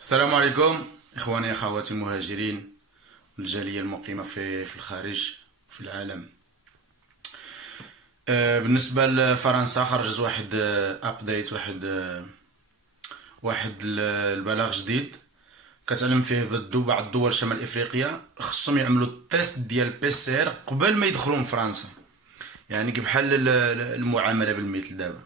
السلام عليكم إخواني أخواتي المهاجرين والجالية المقيمة في الخارج في العالم. بالنسبة لفرنسا خرجت واحد ابديت، واحد البلاغ جديد كتعلم فيه بعض الدول شمال افريقيا خصهم يعملوا التيست ديال PCR قبل ما يدخلوا من فرنسا، يعني بحال المعامله بالمثل. دابا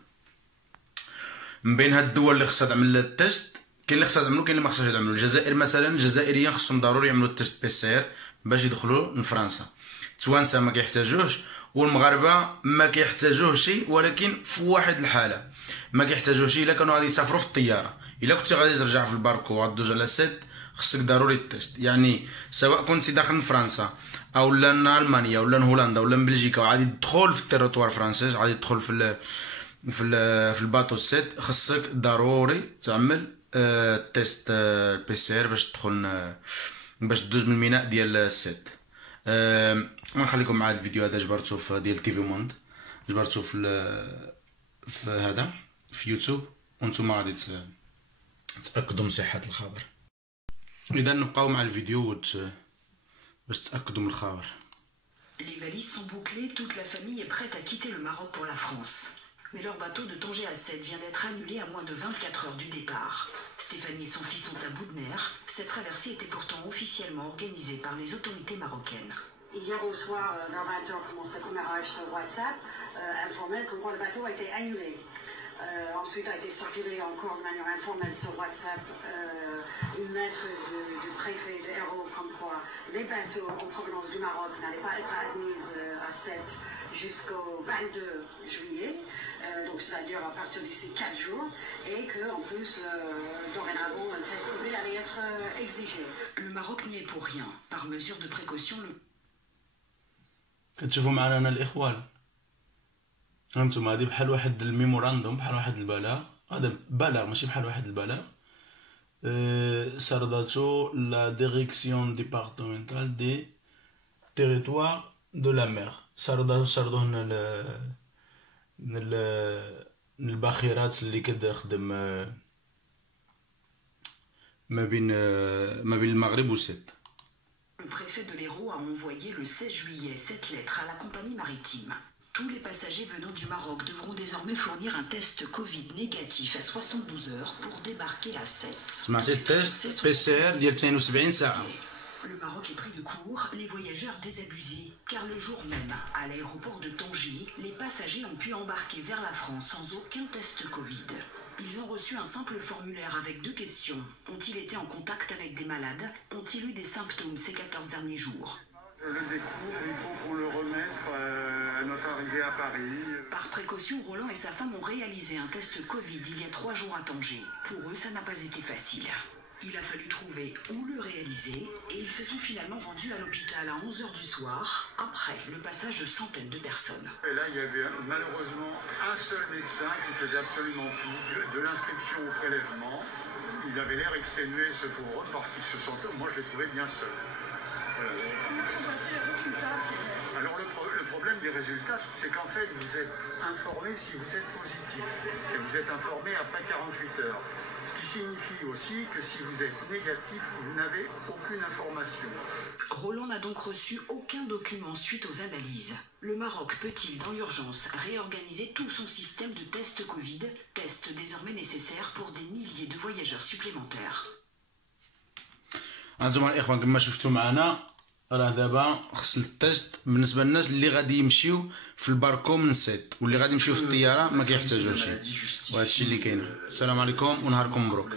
من بين هاد الدول اللي خصها تعمل التيست كاين اللي خصها تعملو، كاين اللي ما خصهاش تعملو. الجزائر مثلا، الجزائريين خصهم ضروري يعملوا التيست PCR باش يدخلوا من فرنسا. التوانسه ما كيحتاجوهش، والمغاربه ما كيحتاجوهش، ولكن في واحد الحاله ما كيحتاجوهش الا كانوا غادي يسافروا في الطياره. الا كنتي غادي ترجع في الباركو وغادوز على سيت خصك ضروري التيست، يعني سواء كنتي داخل من فرنسا او لا المانيا ولا هولندا ولا بلجيكا وغادي تدخل في التيريتوار فرنسي، غادي تدخل في الباطو السيت، خصك ضروري تعمل التيست PCR باش تدوز من الميناء ديال السيت. غنخليكم مع الفيديو هذا، جبرتو في ديال تيفي موند، جبرتو في هذا في يوتيوب، وانتم غادي تاكدوا من صحه الخبر. اذا نبقاو مع الفيديو باش تاكدوا من الخبر. Les valises sont bouclées, toute la famille est prête à quitter le Maroc pour la France. Mais leur bateau de Tanger à 7 vient d'être annulé à moins de 24 heures du départ. Stéphanie et son fils sont à bout de nerfs. Cette traversée était pourtant officiellement organisée par les autorités marocaines. Hier au soir, vers 20h, commence la première arrive sur WhatsApp, informelle, comme quoi le bateau a été annulé. Ensuite a été circulé encore de manière informelle sur WhatsApp une lettre du préfet de Hérault comme quoi les bateaux en provenance du Maroc n'allaient pas être admis à 7 jusqu'au 22 juillet, donc c'est-à-dire à partir d'ici 4 jours, et qu'en plus, dorénavant, un test Covid allait être exigé. Le Maroc n'y est pour rien. Par mesure de précaution, كتشوفوا معنا انا الاخوان، هانتوما هادي بحال واحد الميموراندوم، بحال واحد البلاغ. هذا بلاغ ماشي بحال واحد البلاغ. سرداتو لا ديريكسيون ديبارتمنتال دي تيريتوار دو لا مير، سردوه من الباخرات اللي كتخدم ما بين المغرب والسد. Le préfet de l'Hérault a envoyé le 16 juillet cette lettre à la compagnie maritime. Tous les passagers venant du Maroc devront désormais fournir un test Covid négatif à 72 heures pour débarquer à 7. سمعتي التيست PCR ديال 72 ساعة. Le Maroc est pris de court, les voyageurs désabusés, car le jour même, à l'aéroport de Tanger, les passagers ont pu embarquer vers la France sans aucun test Covid. Ils ont reçu un simple formulaire avec 2 questions. Ont-ils été en contact avec des malades? Ont-ils eu des symptômes ces 14 derniers jours? Je le découvre, il faut qu'on le remette à notre arrivée à Paris. Par précaution, Roland et sa femme ont réalisé un test Covid il y a 3 jours à Tanger. Pour eux, ça n'a pas été facile. Il a fallu trouver où le réaliser et ils se sont finalement rendus à l'hôpital à 11h du soir, après le passage de centaines de personnes. Et là, il y avait malheureusement un seul médecin qui faisait absolument tout, de l'inscription au prélèvement. Il avait l'air exténué, ce pauvre, parce qu'il se sentait, moi je l'ai trouvé bien seul. Comment sont passés les résultats de ces tests? Alors le problème des résultats, c'est qu'en fait vous êtes informé si vous êtes positif, et vous êtes informé après 48 heures. Ce qui signifie aussi que si vous êtes négatif, vous n'avez aucune information. Roland n'a donc reçu aucun document suite aux analyses. Le Maroc peut-il, dans l'urgence, réorganiser tout son système de tests Covid, test désormais nécessaire pour des milliers de voyageurs supplémentaires? هانتوما الاخوان كما شفتوا معنا، راه دابا خص التيست بالنسبه للناس اللي غادي يمشيو في الباركو من سيت، واللي غادي يمشيو في الطياره ما كيحتاجوش. وهذا الشيء اللي كاين. السلام عليكم ونهاركم مبروك.